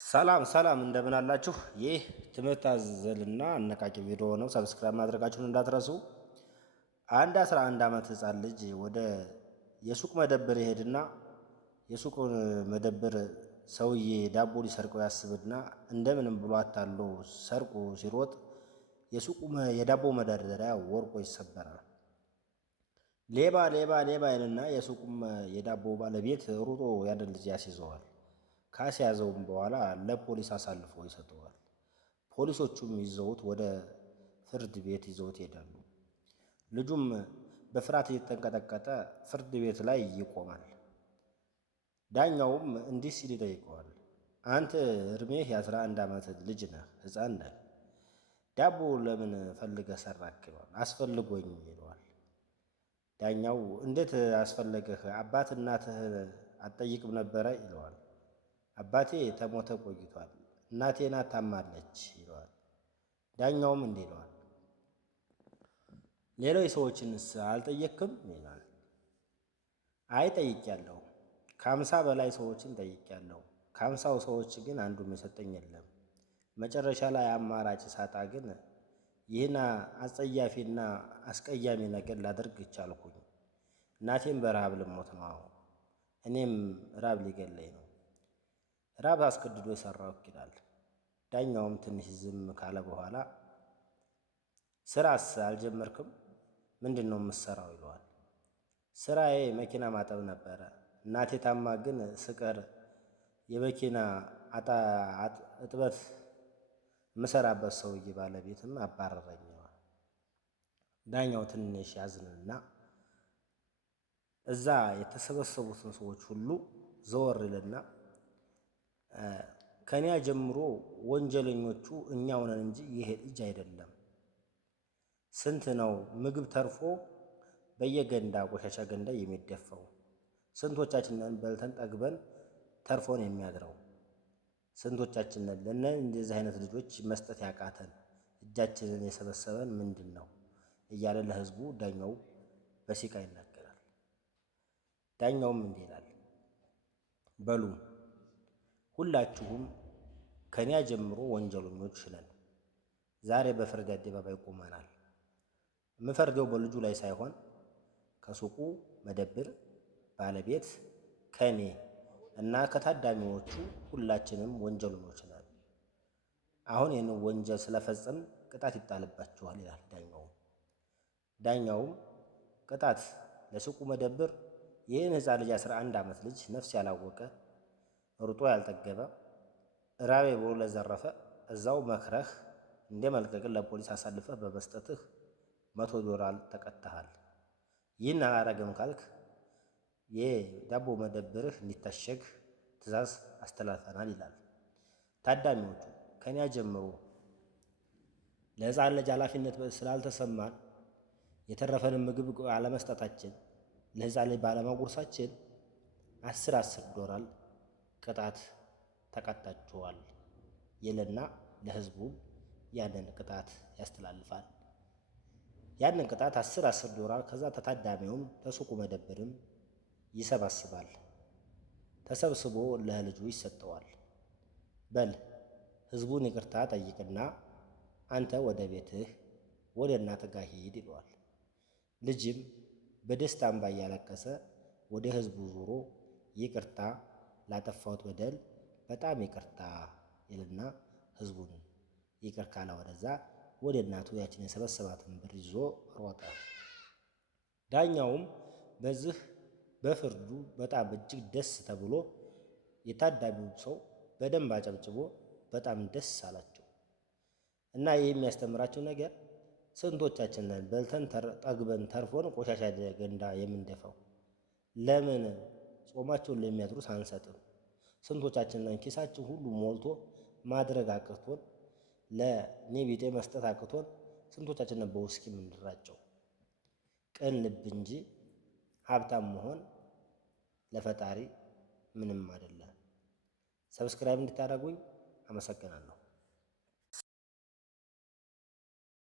ሰላም ሰላም እንደምን አላችሁ? ይህ ትምህርት አዘልና አነቃቂ ቪዲዮ ነው። ሰብስክራይብ ማድረጋችሁን እንዳትረሱ። አንድ 11 ዓመት ህፃን ልጅ ወደ የሱቅ መደብር ይሄድና የሱቁን መደብር ሰውዬ ዳቦ ሊሰርቀው ያስብና እንደምንም ብሎ አታሎ ሰርቆ ሲሮጥ የሱቁ የዳቦ መደርደሪያ ወርቆ ይሰበራል። ሌባ ሌባ ሌባ ይልና የሱቁም የዳቦ ባለቤት ሩጦ ያንን ልጅ ያስይዘዋል። ካስያዘውም በኋላ ለፖሊስ አሳልፎ ይሰጠዋል። ፖሊሶቹም ይዘውት ወደ ፍርድ ቤት ይዘውት ይሄዳሉ። ልጁም በፍርሃት እየተንቀጠቀጠ ፍርድ ቤት ላይ ይቆማል። ዳኛውም እንዲህ ሲል ይጠይቀዋል። አንተ እድሜህ የ11 ዓመት ልጅ ነህ፣ ሕፃን ነህ። ዳቦ ለምን ፈልገህ ሰራክ? ይለዋል። አስፈልጎኝ ይለዋል። ዳኛው እንዴት አስፈለገህ? አባት እናትህ አትጠይቅም ነበረ? ይለዋል። አባቴ ተሞተ ቆይቷል፣ እናቴ ናት ታማለች ይለዋል። ዳኛውም እንዲህ ይለዋል፣ ሌሎች ሰዎችንስ አልጠየቅክም? ይላል። አይ ጠይቄያለሁ፣ ከ50 በላይ ሰዎችን ጠይቄያለሁ። ከ50ው ሰዎች ግን አንዱም የሰጠኝ የለም። መጨረሻ ላይ አማራጭ ሳጣ ግን ይህን አጸያፊና አስቀያሚ ነገር ላደርግ ቻልኩኝ። እናቴም በረሃብ ልሞት ነው፣ እኔም ራብ ሊገለኝ ነው። ራብ አስገድዶ የሰራው ይላል። ዳኛውም ትንሽ ዝም ካለ በኋላ ስራስ አልጀመርክም? ምንድን ነው የምትሰራው? ይለዋል። ስራዬ መኪና ማጠብ ነበረ። እናቴ ታማ ግን ስቀር የመኪና እጥበት የምሰራበት ሰውዬ ባለቤትም አባረረኛዋል። ዳኛው ትንሽ ያዝንና እዛ የተሰበሰቡትን ሰዎች ሁሉ ዘወር ይልና ከኒያ ጀምሮ ወንጀለኞቹ እኛው ነን እንጂ ይሄ ልጅ አይደለም። ስንት ነው ምግብ ተርፎ በየገንዳ ቆሻሻ ገንዳ የሚደፋው? ስንቶቻችንን በልተን ጠግበን ተርፎን የሚያድረው? ስንቶቻችንን እንደዚህ አይነት ልጆች መስጠት ያቃተን እጃችንን የሰበሰበን ምንድን ነው እያለ ለህዝቡ ዳኛው በሲቃ ይናገራል። ዳኛውም እንዲህ ይላል፣ በሉ ሁላችሁም ከኒያ ጀምሮ ወንጀለኞች ነን። ዛሬ በፍርድ አደባባይ ቆመናል። የምፈርደው በልጁ ላይ ሳይሆን ከሱቁ መደብር ባለቤት ከኔ እና ከታዳሚዎቹ ሁላችንም ወንጀለኞች ነን። አሁን ይህንን ወንጀል ስለፈጸም ቅጣት ይጣልባችኋል ይላል ዳኛውም ቅጣት ለሱቁ መደብር ይህን ሕፃን ልጅ 11 ዓመት ልጅ ነፍስ ያላወቀ ሩጦ ያልጠገበ ራቤ ብሎ ለዘረፈ እዛው መክረህ እንደ መልቀቅን ለፖሊስ አሳልፈህ በመስጠትህ $100 ተቀጥተሃል። ይህን አላረግም ካልክ የዳቦ መደብርህ እንዲታሸግ ትዕዛዝ አስተላልፈናል ይላል። ታዳሚዎቹ ከኒያ ጀምሮ ለሕፃን ልጅ ኃላፊነት ስላልተሰማን የተረፈንን ምግብ አለመስጠታችን ለሕፃን ልጅ ባለማጉረሳችን $10 ቅጣት ተቀጣችኋል ይልና ለህዝቡ ያንን ቅጣት ያስተላልፋል። ያንን ቅጣት $10 ከዛ ተታዳሚውም ተሱቁ መደብርም ይሰባስባል። ተሰብስቦ ለልጁ ይሰጠዋል። በል ህዝቡን ይቅርታ ጠይቅና አንተ ወደ ቤትህ ወደ እናትህ ጋር ሂድ ይለዋል። ልጅም በደስታ እንባ እያለቀሰ ወደ ህዝቡ ዞሮ ይቅርታ ላጠፋሁት በደል በጣም ይቅርታ ይልና ህዝቡን ይቅር ካለ ወደዛ ወደ እናቱ ያችን የሰበሰባትን ብር ይዞ ሮጠ። ዳኛውም በዚህ በፍርዱ በጣም እጅግ ደስ ተብሎ የታዳሚው ሰው በደንብ አጨብጭቦ በጣም ደስ አላቸው። እና ይህ የሚያስተምራቸው ነገር ስንቶቻችንን በልተን ጠግበን ተርፎን ቆሻሻ ገንዳ የምንደፋው? ለምን ጾማቸውን ለሚያድሩት አንሰጥም? ስንቶቻችንን ኪሳችን ሁሉ ሞልቶ ማድረግ አቅቶን ለኔ ቢጤ መስጠት አቅቶን ስንቶቻችንን በውስኪ የምንራጨው? ቅን ልብ እንጂ ሀብታም መሆን ለፈጣሪ ምንም አይደለም። ሰብስክራይብ እንድታደርጉኝ አመሰግናለሁ።